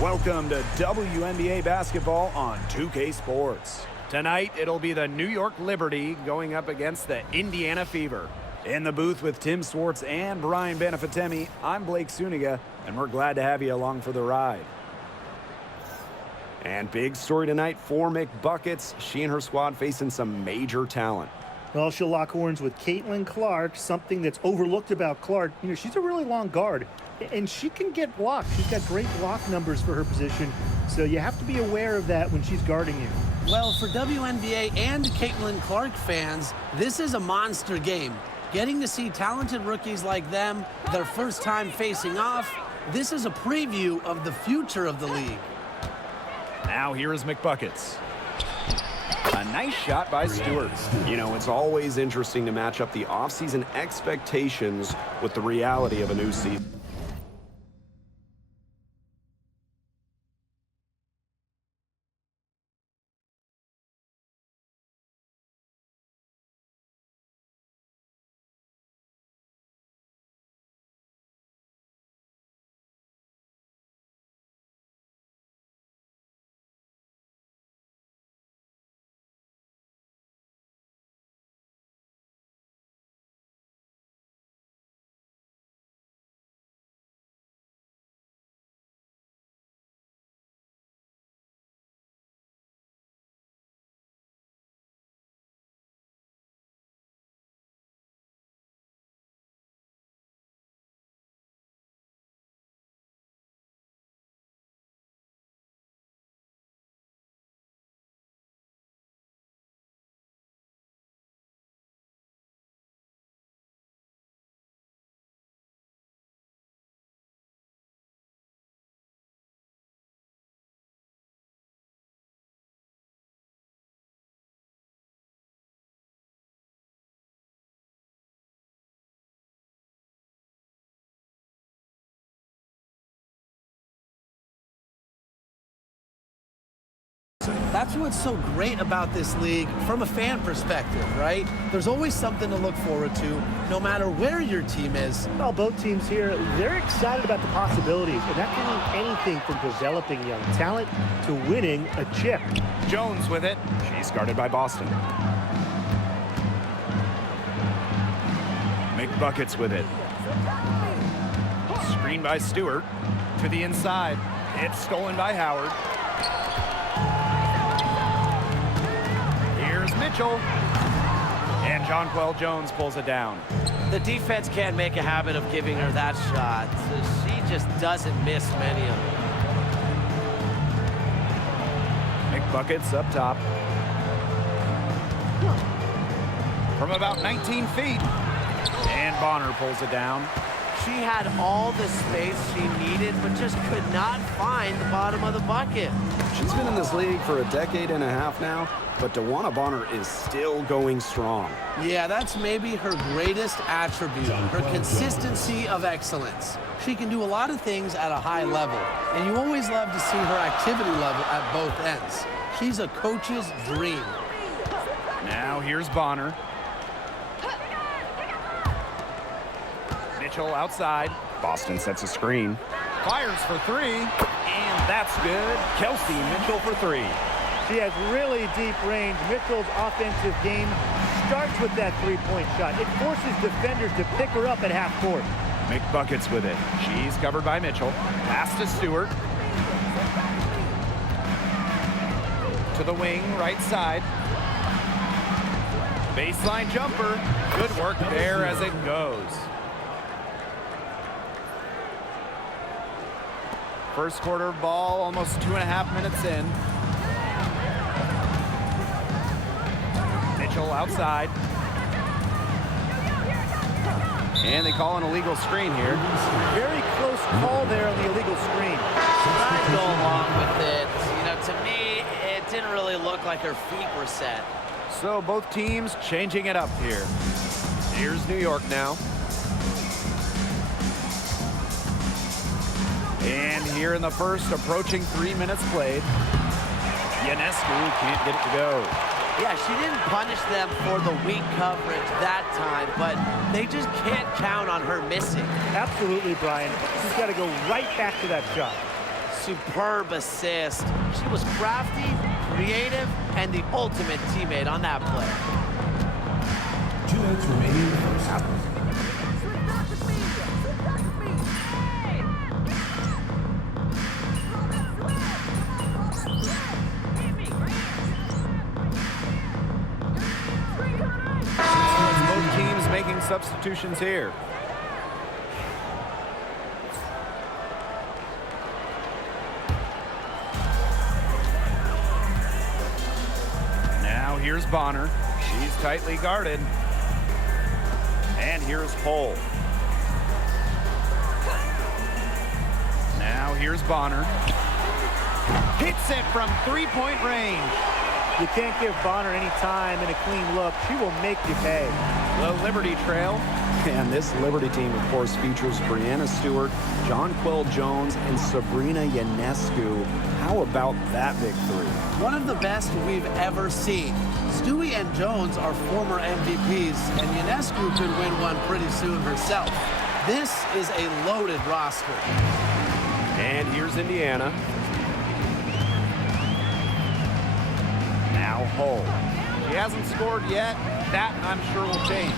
Welcome to WNBA basketball on 2K Sports. Tonight, it'll be the New York Liberty going up against the Indiana Fever. In the booth with Tim Swartz and Brian Benefatemi, I'm Blake Suniga, and we're glad to have you along for the ride. And big story tonight for McBuckets. She and her squad facing some major talent. Well, she'll lock horns with Caitlin Clark, something that's overlooked about Clark. You know, she's a really long guard, and she can get blocked. She's got great block numbers for her position, so you have to be aware of that when she's guarding you. Well, for WNBA and Caitlin Clark fans, this is a monster game. Getting to see talented rookies like them, their first time facing off, this is a preview of the future of the league. Now here is McBuckets. A nice shot by Stewart. You know, it's always interesting to match up the offseason expectations with the reality of a new season. That's what's so great about this league from a fan perspective, right? There's always something to look forward to, no matter where your team is. Well, both teams here, they're excited about the possibilities, and that can mean anything from developing young talent to winning a chip. Jones with it. She's guarded by Boston. McBuckets with it. Screen by Stewart. To the inside. It's stolen by Howard. Here's Mitchell. And Jonquel Jones pulls it down. The defense can't make a habit of giving her that shot. She just doesn't miss many of them. McBuckets up top. From about 19 feet. And Bonner pulls it down. She had all the space she needed, but just could not find the bottom of the bucket. She's been in this league for a decade and a half now, but DeWanna Bonner is still going strong. Yeah, that's maybe her greatest attribute, her consistency of excellence. She can do a lot of things at a high level, and you always love to see her activity level at both ends. She's a coach's dream. Now here's Bonner. Mitchell outside. Boston sets a screen. Fires for three. And that's good. Kelsey Mitchell for three. She has really deep range. Mitchell's offensive game starts with that three-point shot. It forces defenders to pick her up at half court. McBuckets with it. She's covered by Mitchell. Pass to Stewart. To the wing, right side. Baseline jumper. Good work there as it goes. First quarter ball, almost 2.5 minutes in. Mitchell outside. And they call an illegal screen here. Very close call there on the illegal screen. I'd go along with it. You know, to me, it didn't really look like her feet were set. So both teams changing it up here. Here's New York now. And here in the first, approaching 3 minutes played. Ionescu can't get it to go. Yeah, she didn't punish them for the weak coverage that time, but they just can't count on her missing. Absolutely, Brian. She's got to go right back to that shot. superb assist. She was crafty, creative, and the ultimate teammate on that play. 2 minutes remaining in the first half. Both teams making substitutions here. Now here's Bonner. She's tightly guarded. And here's Hull. Now here's Bonner. Hits it from three-point range. You can't give Bonner any time in a clean look. She will make you pay. The Liberty Trail. And this Liberty team, of course, features Brianna Stewart, Jonquil Jones, and Sabrina Ionescu. How about that big three? One of the best we've ever seen. Stewie and Jones are former MVPs, and Ionescu could win one pretty soon herself. This is a loaded roster. And here's Indiana. Now Hull. She hasn't scored yet. That, I'm sure, will change.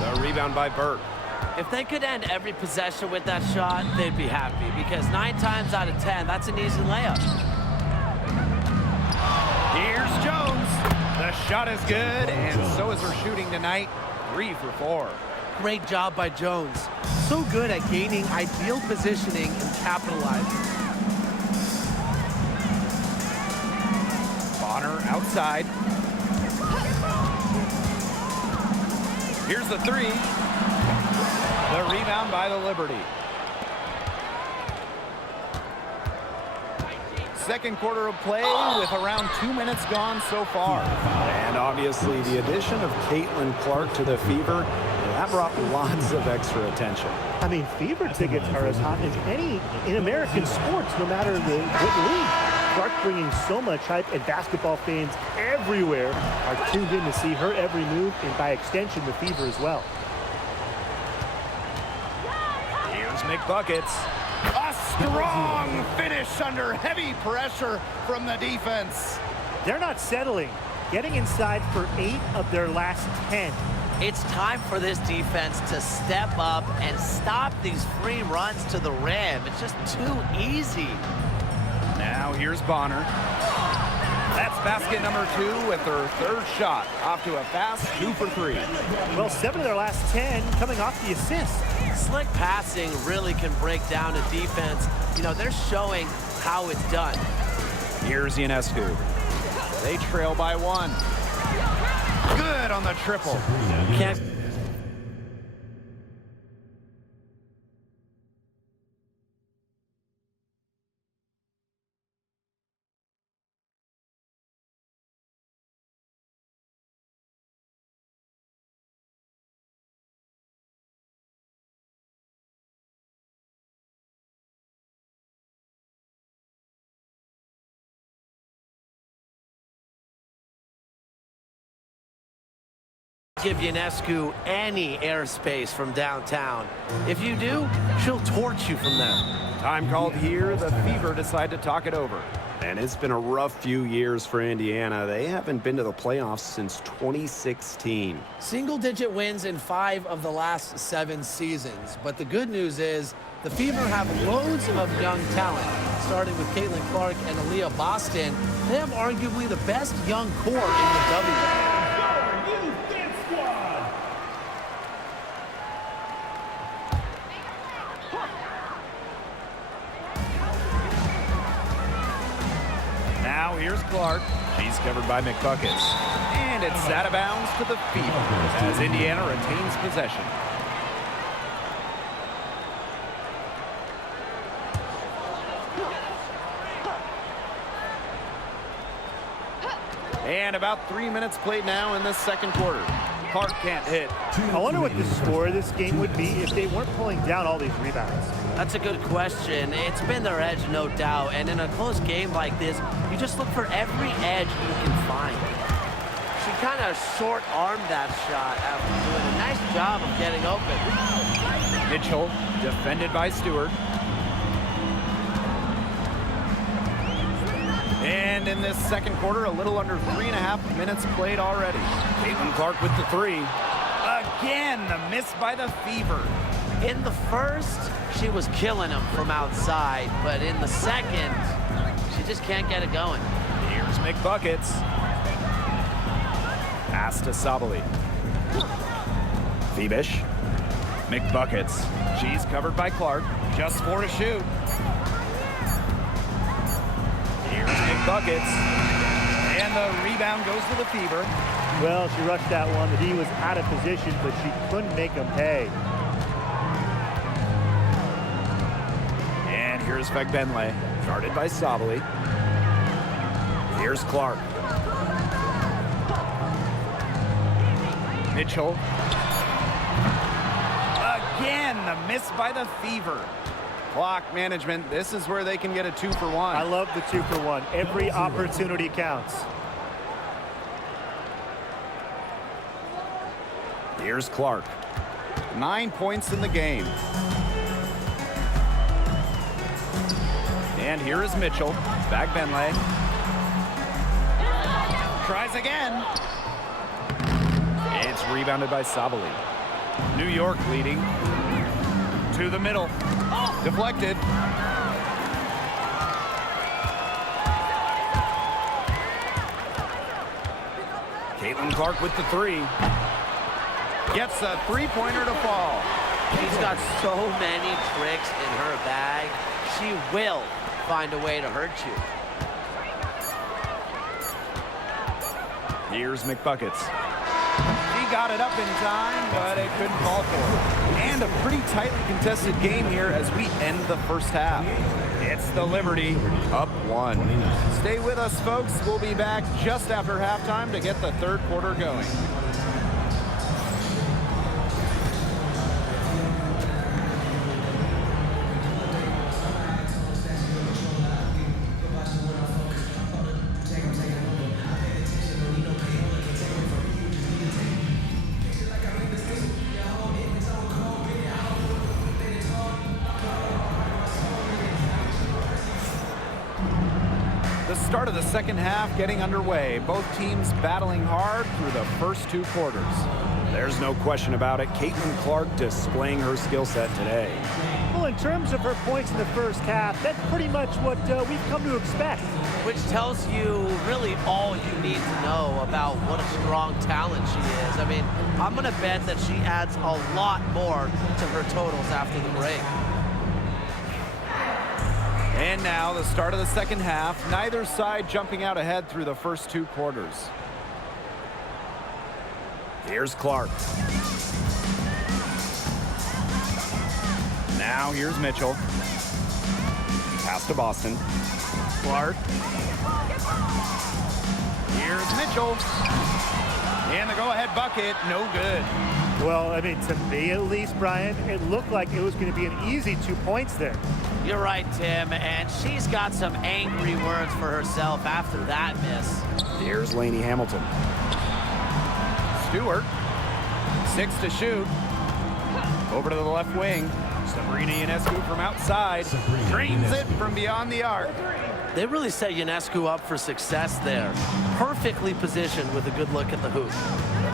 The rebound by Burke. If they could end every possession with that shot, they'd be happy, because 9 times out of 10, that's an easy layup. Here's Jones. The shot is good, and so is her shooting tonight. 3 for 4. Great job by Jones. So good at gaining ideal positioning and capitalizing. Bonner outside. Here's the 3. The rebound by the Liberty. Second quarter of play with around 2 minutes gone so far. And obviously the addition of Caitlin Clark to the Fever, that brought lots of extra attention. I mean, Fever tickets are as hot as any in American sports, no matter what league. Clark bringing so much hype, and basketball fans everywhere are tuned in to see her every move, and by extension, the Fever as well. Here's McBuckets. A strong finish under heavy pressure from the defense. They're not settling, getting inside for 8 of their last 10. It's time for this defense to step up and stop these free runs to the rim. It's just too easy. Now here's Bonner. That's basket number 2 with her 3rd shot. Off to a fast 2 for 3. Well, 7 of their last 10 coming off the assist. Slick passing really can break down a defense. You know, they're showing how it's done. Here's Ionescu. They trail by 1. Good on the triple. Can't give Ionescu any airspace from downtown. If you do, she'll torch you from there. Time called here. The Fever decide to talk it over. And it's been a rough few years for Indiana. They haven't been to the playoffs since 2016. Single-digit wins in 5 of the last 7 seasons. But the good news is the Fever have loads of young talent. Starting with Caitlin Clark and Aaliyah Boston, they have arguably the best young core in the W. Now here's Clark. She's covered by McBuckets. And it's out of bounds to the Fever as Indiana retains possession. And about 3 minutes played now in the second quarter. Clark can't hit. I wonder what the score of this game would be if they weren't pulling down all these rebounds. That's a good question. It's been their edge, no doubt. And in a close game like this, you just look for every edge you can find. She kind of short-armed that shot after doing a nice job of getting open. Mitchell, defended by Stewart. And in this second quarter, a little under 3.5 minutes played already. Caitlin Clark with the three. Again, the miss by the Fever. In the first, she was killing him from outside, but in the second, she just can't get it going. Here's McBuckets. Pass to Sabali. Phoebish. McBuckets. She's covered by Clark. Just 4 to shoot. Here's McBuckets. And the rebound goes to the Fever. Well, she rushed that one. The D was out of position, but she couldn't make him pay. And here's Fagbenle. Guarded by Sabali. Here's Clark. Mitchell. Again, the miss by the Fever. Clock management. This is where they can get a 2-for-1. I love the 2-for-1. Every opportunity counts. Here's Clark. 9 points in the game. And here is Mitchell. Fagbenle. Tries again. It's rebounded by Sabali. New York leading. To the middle. Deflected. Caitlin Clark with the three. Gets a three-pointer to fall. She's got so many tricks in her bag. She will find a way to hurt you. Here's McBuckets. She got it up in time, but it couldn't fall for her. And a pretty tightly contested game here as we end the first half. It's the Liberty, up 1. Stay with us, folks. We'll be back just after halftime to get the third quarter going. Start of the second half getting underway. Both teams battling hard through the first 2 quarters. There's no question about it. Caitlin Clark displaying her skill set today. Well, in terms of her points in the first half, that's pretty much what we've come to expect. Which tells you really all you need to know about what a strong talent she is. I mean, I'm going to bet that she adds a lot more to her totals after the break. And now the start of the second half. Neither side jumping out ahead through the first 2 quarters. Here's Clark. Now here's Mitchell. Pass to Boston. Clark. Here's Mitchell. And the go-ahead bucket, no good. Well, I mean, to me at least, Brian, it looked like it was going to be an easy 2 points there. You're right, Tim, and she's got some angry words for herself after that miss. Here's Lainey Hamilton. Stewart. 6 to shoot. Over to the left wing. Sabrina Ionescu from outside. Drains it from beyond the arc. They really set Ionescu up for success there. Perfectly positioned with a good look at the hoop.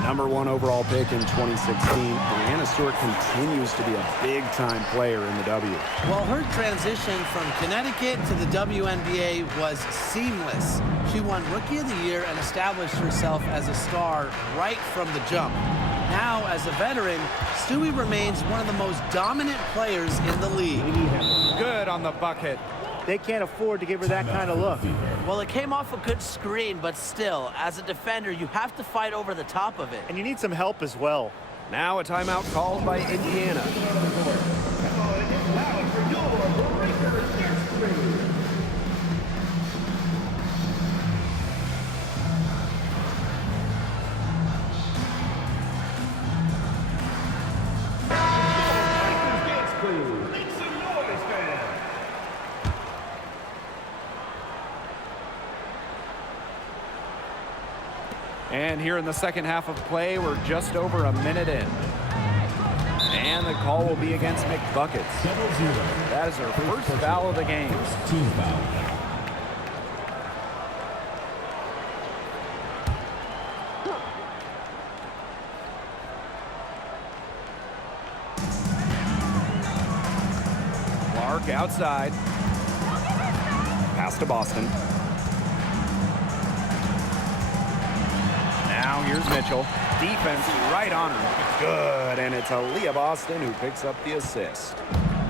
Number 1 overall pick in 2016, Brianna Stewart continues to be a big-time player in the W. Well, her transition from Connecticut to the WNBA was seamless. She won Rookie of the Year and established herself as a star right from the jump. Now, as a veteran, Stewie remains one of the most dominant players in the league. Good on the bucket. They can't afford to give her that kind of look. Well, it came off a good screen, but still, as a defender, you have to fight over the top of it. And you need some help as well. Now a timeout called by Indiana. And here in the second half of play, we're just over a minute in. And the call will be against McBuckets. That is her first foul of the game. Team foul. Clark outside. Pass to Boston. Now here's Mitchell. Defense right on her. Good, and it's Aaliyah Boston who picks up the assist.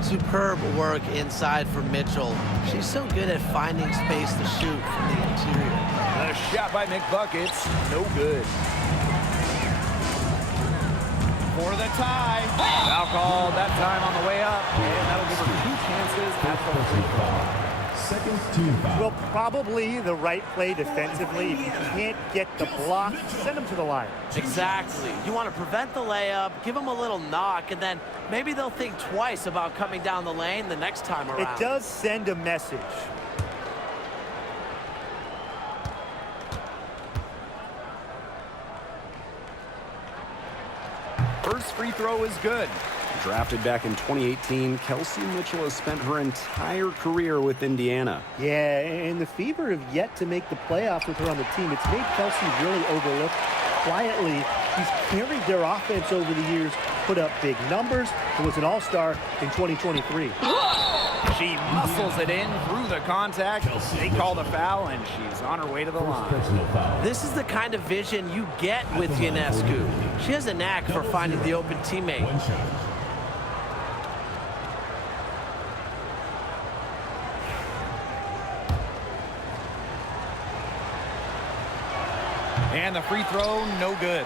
Superb work inside for Mitchell. She's so good at finding space to shoot from the interior. The shot by McBuckets, no good. For the tie. Foul called that time on the way up, and that'll give her 2 chances at the free throw. Second team foul. Well, probably the right play defensively. If you can't get the block, send them to the line. Exactly. You want to prevent the layup, give them a little knock, and then maybe they'll think twice about coming down the lane the next time around. It does send a message. First free throw is good. Drafted back in 2018, Kelsey Mitchell has spent her entire career with Indiana. Yeah, and the Fever have yet to make the playoffs with her on the team. It's made Kelsey really overlooked. Quietly, she's carried their offense over the years, put up big numbers, and was an all-star in 2023. She muscles it in through the contact. They call the foul, and she's on her way to the line. Personal foul. This is the kind of vision you get with Ionescu. She has a knack for finding the open teammate. One shot. And the free throw, no good.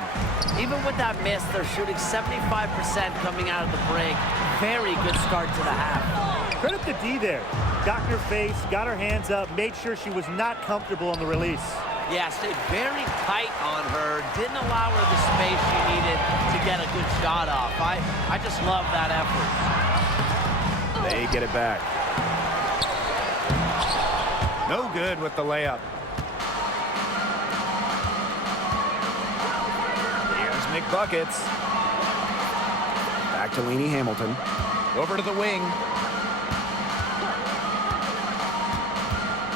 Even with that miss, they're shooting 75% coming out of the break. Very good start to the half. Credit the D there. Got in her face, got her hands up, made sure she was not comfortable on the release. Yeah, stayed very tight on her. Didn't allow her the space she needed to get a good shot off. I just love that effort. They get it back. No good with the layup. Here's McBuckets. Back to Lainey Hamilton. Over to the wing.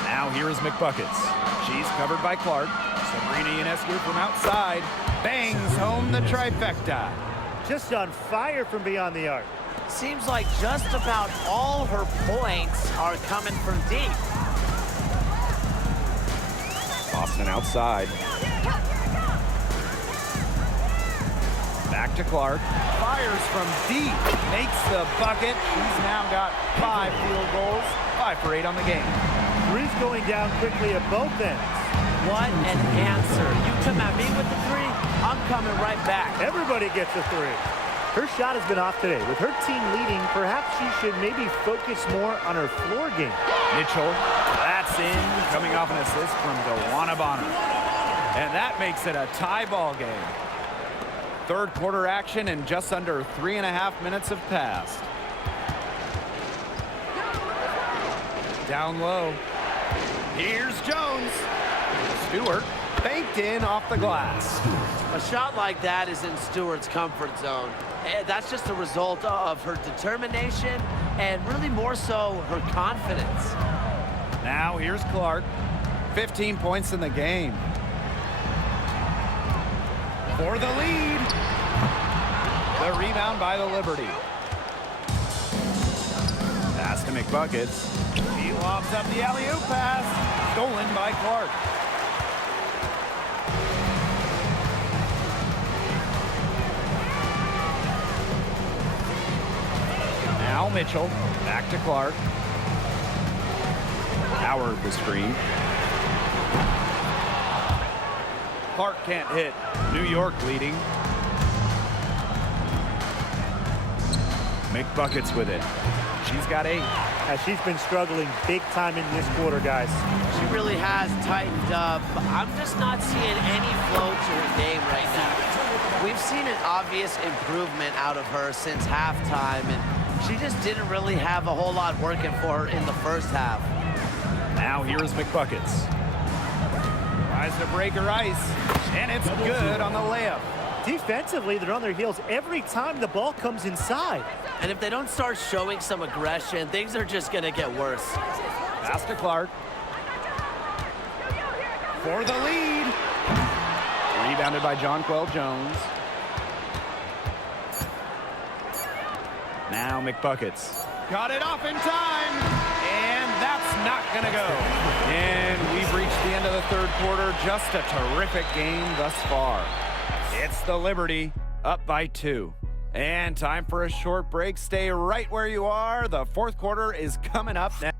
Now here is McBuckets. She's covered by Clark. Sabrina Ionescu from outside. Bangs home the trifecta. Just on fire from beyond the arc. Seems like just about all her points are coming from deep. Boston outside. Back to Clark. Fires from deep. Makes the bucket. She's now got 5 field goals. 5 for 8 on the game. Three's going down quickly at both ends. What an answer. You come at me with the 3, I'm coming right back. Everybody gets a 3. Her shot has been off today. With her team leading, perhaps she should maybe focus more on her floor game. Mitchell, that's in, coming off an assist from Dewana Bonner. And that makes it a tie ball game. Third quarter action and just under 3.5 minutes have passed. Down low. Here's Jones. Stewart banked in off the glass. A shot like that is in Stewart's comfort zone. And that's just a result of her determination and really more so her confidence. Now here's Clark. 15 points in the game. For the lead. The rebound by the Liberty. Pass to McBuckets. He lobs up the alley-oop pass. Stolen by Clark. Now Mitchell. Back to Clark. Howard the screen. Clark can't hit. New York leading. McBuckets with it. She's got 8. She's been struggling big time in this quarter, guys. She really has tightened up. I'm just not seeing any flow to her game right now. We've seen an obvious improvement out of her since halftime, and she just didn't really have a whole lot working for her in the first half. Now here's McBuckets. Tries to break her ice, and it's good on the layup. Defensively, they're on their heels every time the ball comes inside. And if they don't start showing some aggression, things are just going to get worse. Pass to Clark. For the lead. Rebounded by Jonquel Jones. Now McBuckets. Got it off in time. And that's not going to go. And we've reached the end of the third quarter. Just a terrific game thus far. It's the Liberty up by 2. And time for a short break. Stay right where you are. The fourth quarter is coming up now.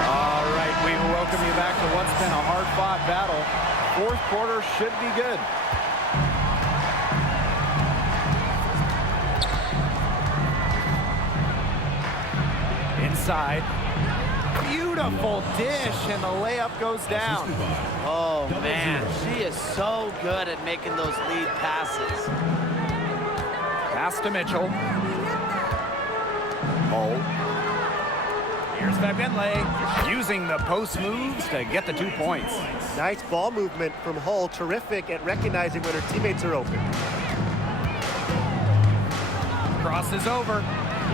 All right, we welcome you back to what's been a hard-fought battle. Fourth quarter should be good. Inside. Beautiful dish, and the layup goes down. Oh, man, she is so good at making those lead passes. Pass to Mitchell. Hole. Here's Fagbinley using the post moves to get the 2 points. Nice ball movement from Hull. Terrific at recognizing when her teammates are open. Cross is over.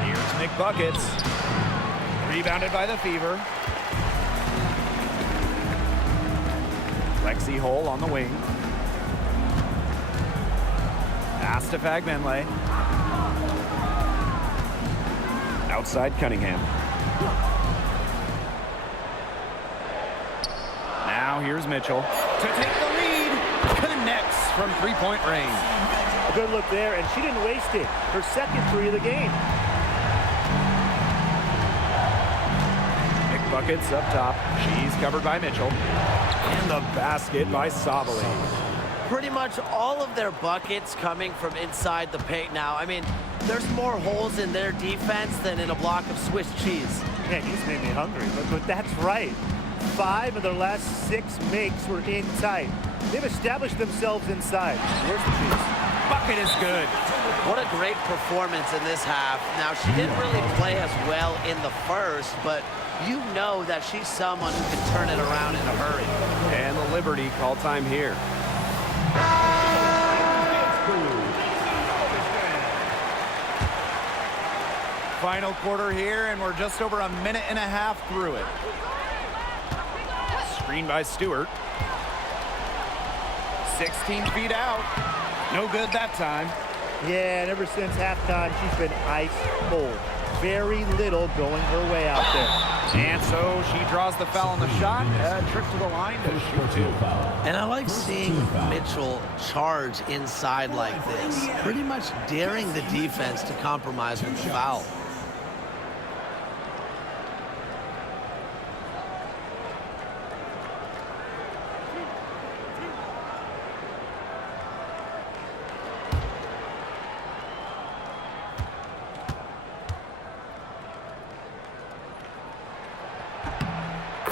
Here's McBuckets. Rebounded by the Fever. Lexi Hull on the wing. Pass to Fagbinley. Outside Cunningham. Now here's Mitchell to take the lead. Connects from three-point range. A good look there, and she didn't waste it. Her second three of the game. Buckets up top. She's covered by Mitchell. And the basket by Sabali. Pretty much all of their buckets coming from inside the paint now. I mean, there's more holes in their defense than in a block of Swiss cheese. Man, you just made me hungry, but that's right. 5 of their last 6 makes were inside. They've established themselves inside. Where's the cheese? Bucket is good. What a great performance in this half. Now, she didn't really play as well in the first, but you know that she's someone who can turn it around in a hurry. And the Liberty call time here. Final quarter here, and we're just over a minute and a half through it. Screen by Stewart. 16 feet out. No good that time. Yeah, and ever since halftime, she's been ice cold. Very little going her way out there. And so she draws the foul on the shot. A trip to the line to shoot 2. And I like seeing Mitchell charge inside like this, pretty much daring the defense to compromise with the foul.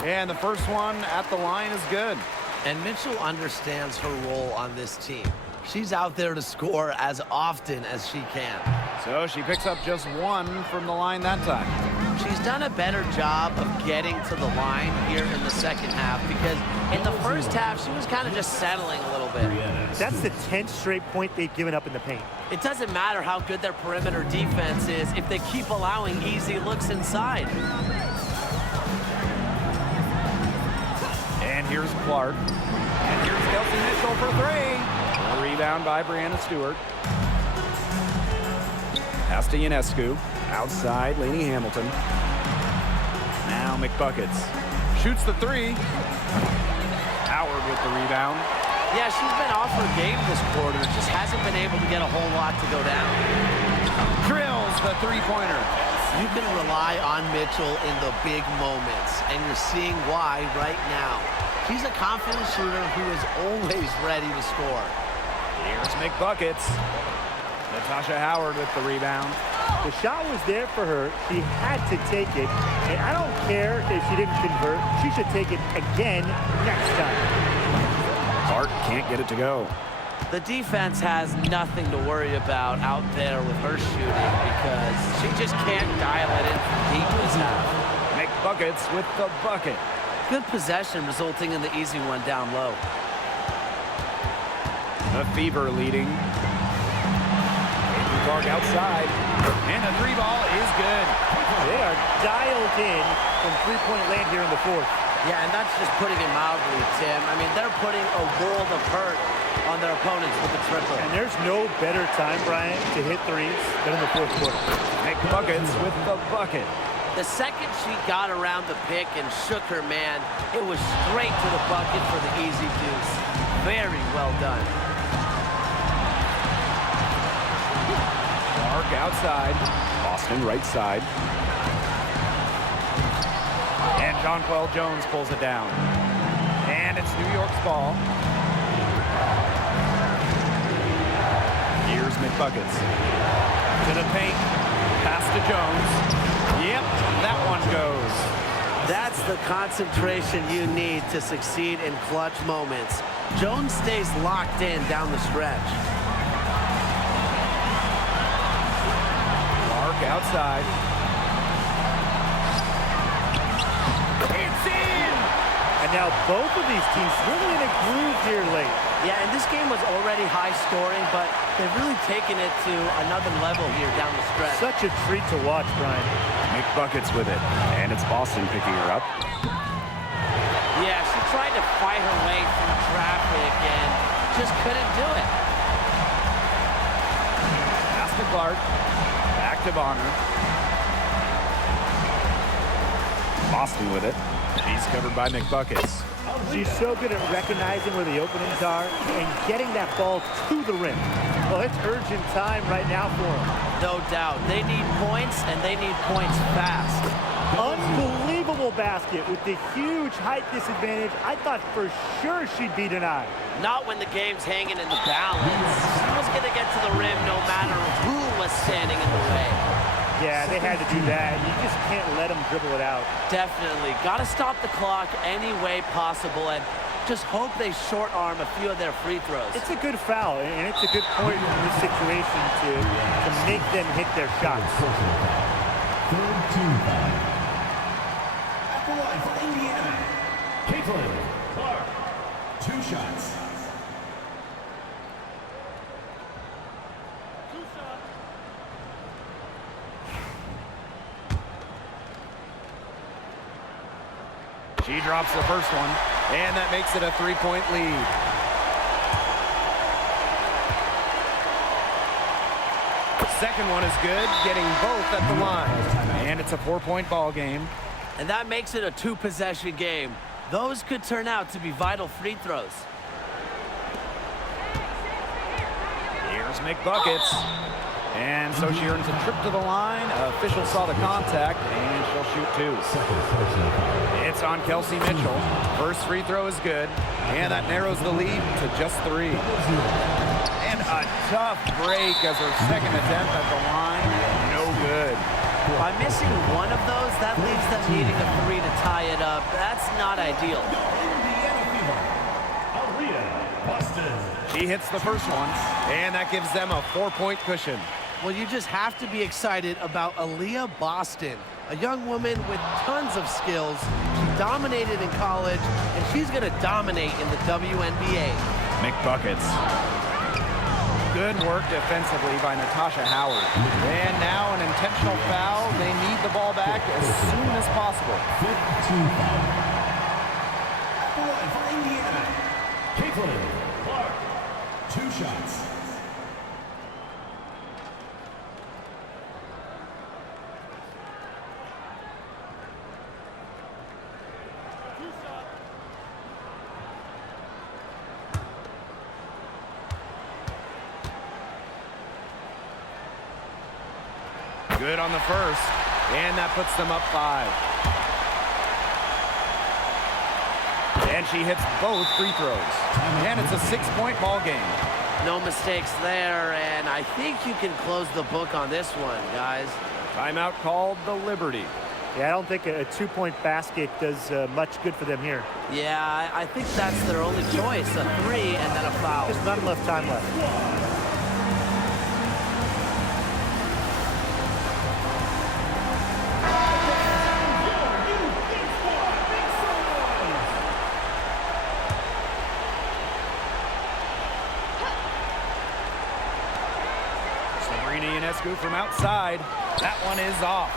And the first one at the line is good. And Mitchell understands her role on this team. She's out there to score as often as she can. So she picks up just 1 from the line that time. She's done a better job of getting to the line here in the second half because in the first half, she was kind of just settling a little bit. That's the 10th straight point they've given up in the paint. It doesn't matter how good their perimeter defense is if they keep allowing easy looks inside. And here's Clark. And here's Kelsey Mitchell for 3. A rebound by Brianna Stewart. Pass to Ionescu. Outside, Lainey Hamilton. Now McBuckets. Shoots the 3. Howard with the rebound. Yeah, she's been off her game this quarter. Just hasn't been able to get a whole lot to go down. Drills the 3-pointer. You can rely on Mitchell in the big moments, and you're seeing why right now. She's a confident shooter who is always ready to score. Here's McBuckets. Natasha Howard with the rebound. The shot was there for her. She had to take it. And I don't care if she didn't convert. She should take it again next time. Clark can't get it to go. The defense has nothing to worry about out there with her shooting because she just can't dial it in from deep this half. McBuckets with the bucket. Good possession resulting in the easy one down low. The Fever leading. Clark outside. And the 3-ball is good. They are dialed in from three-point land here in the fourth. Yeah, and that's just putting it mildly, Tim. I mean, they're putting a world of hurt on their opponents with the triple. And there's no better time, Brian, to hit threes than in the fourth quarter. McBuckets with the bucket. The second she got around the pick and shook her man, it was straight to the bucket for the easy deuce. Very well done. Clark outside. Boston right side. And Jonquel Jones pulls it down. And it's New York's ball. Here's McBuckets. To the paint. Pass to Jones. Yep, that one goes. That's the concentration you need to succeed in clutch moments. Jones stays locked in down the stretch. Clark outside. It's in! And now both of these teams really in a groove here late. Yeah, and this game was already high scoring, but they've really taken it to another level here down the stretch. Such a treat to watch, Brian. McBuckets with it. And it's Boston picking her up. Yeah, she tried to fight her way through traffic and just couldn't do it. Pass to Clark. Back to Bonner. Boston with it. She's covered by McBuckets. She's so good at recognizing where the openings are and getting that ball to the rim. Well, it's urgent time right now for them. No doubt. They need points, and they need points fast. Unbelievable basket with the huge height disadvantage. I thought for sure she'd be denied. Not when the game's hanging in the balance. She was going to get to the rim no matter who was standing in the way. Yeah, they had to do that. You just can't let them dribble it out. Definitely. Got to stop the clock any way possible and just hope they short arm a few of their free throws. It's a good foul, and it's a good point in this situation to make them hit their shots. Third team foul. At the line for Indiana, Caitlin Clark. 2 shots. She drops the first one, and that makes it a 3-point lead. Second one is good, getting both at the line. And it's a 4-point ball game. And that makes it a 2-possession game. Those could turn out to be vital free throws. Here's McBuckets. And so she earns a trip to the line. Official saw the contact, and she'll shoot 2. It's on Kelsey Mitchell. First free throw is good, and that narrows the lead to just 3. And a tough break as her second attempt at the line. No good. By missing one of those, that leaves them needing a 3 to tie it up. That's not ideal. She hits the first one, and that gives them a 4-point cushion. Well, you just have to be excited about Aaliyah Boston, a young woman with tons of skills. She dominated in college, and she's going to dominate in the WNBA. McBuckets. Good work defensively by Natasha Howard. And now an intentional foul. They need the ball back as soon as possible. 15 foul. At the line for Indiana, Caitlin Clark. 2 shots. Good on the first, and that puts them up 5. And she hits both free throws. And it's a 6-point ball game. No mistakes there, and I think you can close the book on this one, guys. Timeout called the Liberty. Yeah, I don't think a 2-point basket does much good for them here. Yeah, I think that's their only choice, a 3 and then a foul. Just not enough time left. Ionescu from outside. That one is off.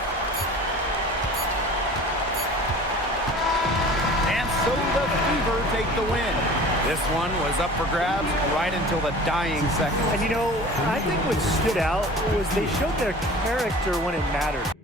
And so the Fever take the win. This one was up for grabs right until the dying seconds. And you know, I think what stood out was they showed their character when it mattered.